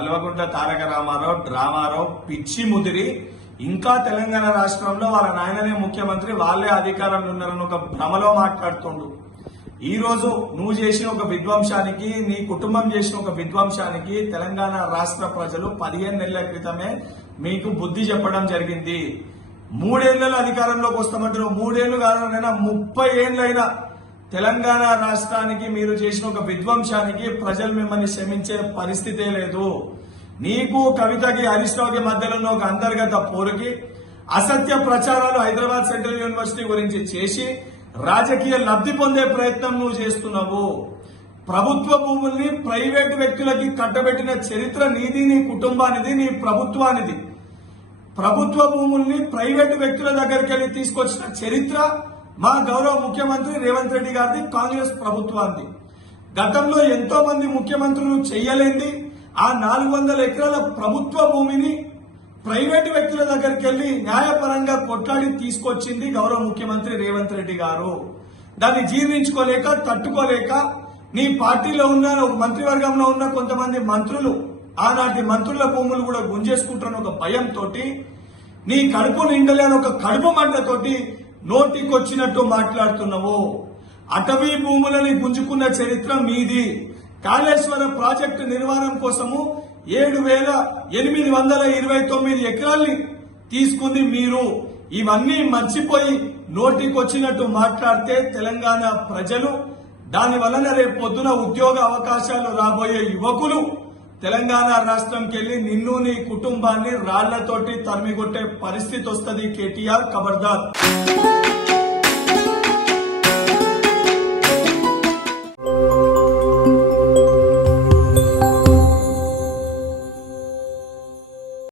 కల్వకుంట్ల తారక రామారావు డ్రామారావు పిచ్చి ముదిరి ఇంకా తెలంగాణ రాష్ట్రంలో వాళ్ళ నాయననే ముఖ్యమంత్రి, వాళ్ళే అధికారంలో ఉన్నారని ఒక భ్రమలో మాట్లాడుతుండు. ఈ రోజు నువ్వు చేసిన ఒక విధ్వంసానికి, నీ కుటుంబం చేసిన ఒక విధ్వంసానికి తెలంగాణ రాష్ట్ర ప్రజలు 15 నెలల క్రితమే మీకు బుద్ధి చెప్పడం జరిగింది. 3 ఏళ్లలో అధికారంలోకి వస్తామంటారు. 3 ఏళ్లు కాదనైనా 30 ఏళ్లైనా తెలంగాణ రాష్ట్రానికి మీరు చేసిన ఒక విధ్వంసానికి ప్రజలు మిమ్మల్ని క్షమించే పరిస్థితే లేదు. నీకు కవితకి హరీష్ రావుకి మధ్యలో ఉన్న ఒక అంతర్గత పోరుకి అసత్య ప్రచారాలు హైదరాబాద్ సెంట్రల్ యూనివర్సిటీ గురించి చేసి రాజకీయ లబ్ధి పొందే ప్రయత్నం నువ్వు చేస్తున్నావు. ప్రభుత్వ భూముల్ని ప్రైవేటు వ్యక్తులకి కట్టబెట్టిన చరిత్ర నీది, నీ కుటుంబానిది, నీ ప్రభుత్వానిది. ప్రభుత్వ భూముల్ని ప్రైవేటు వ్యక్తుల దగ్గరికి వెళ్లి తీసుకొచ్చిన చరిత్ర మా గౌరవ ముఖ్యమంత్రి రేవంత్ రెడ్డి గారిది, కాంగ్రెస్ ప్రభుత్వానికి. గతంలో ఎంతో మంది ముఖ్యమంత్రులు చెయ్యలేంది ఆ 400 ఎకరాల ప్రభుత్వ భూమిని ప్రైవేటు వ్యక్తుల దగ్గరికి వెళ్లి న్యాయపరంగా కొట్లాడి తీసుకొచ్చింది గౌరవ ముఖ్యమంత్రి రేవంత్ రెడ్డి గారు. దాన్ని జీర్ణించుకోలేక, తట్టుకోలేక నీ పార్టీలో ఉన్న ఒక మంత్రివర్గంలో ఉన్న కొంతమంది మంత్రులు ఆనాటి మంత్రుల భూములు కూడా గుంజేసుకుంటున్న ఒక భయంతో, నీ కడుపు నిండలేని ఒక కడుపు మంటతోటి నోటికొచ్చినట్టు మాట్లాడుతున్నావు. అటవీ భూములని గుంజుకున్న చరిత్ర మీది. కాళేశ్వర ప్రాజెక్టు నిర్మాణం కోసము 7,829 ఎకరాల్ని తీసుకుంది మీరు. ఇవన్నీ మర్చిపోయి నోటికొచ్చినట్టు మాట్లాడితే తెలంగాణ ప్రజలు, దాని వలన రేపు పొద్దున ఉద్యోగ అవకాశాలు రాబోయే యువకులు తెలంగాణ రాష్ట్రంకి వెళ్లి నిన్ను, నీ కుటుంబాన్ని రాళ్లతోటి తరిమికొట్టే పరిస్థితి వస్తుంది. కేటీఆర్ ఖబర్దార్.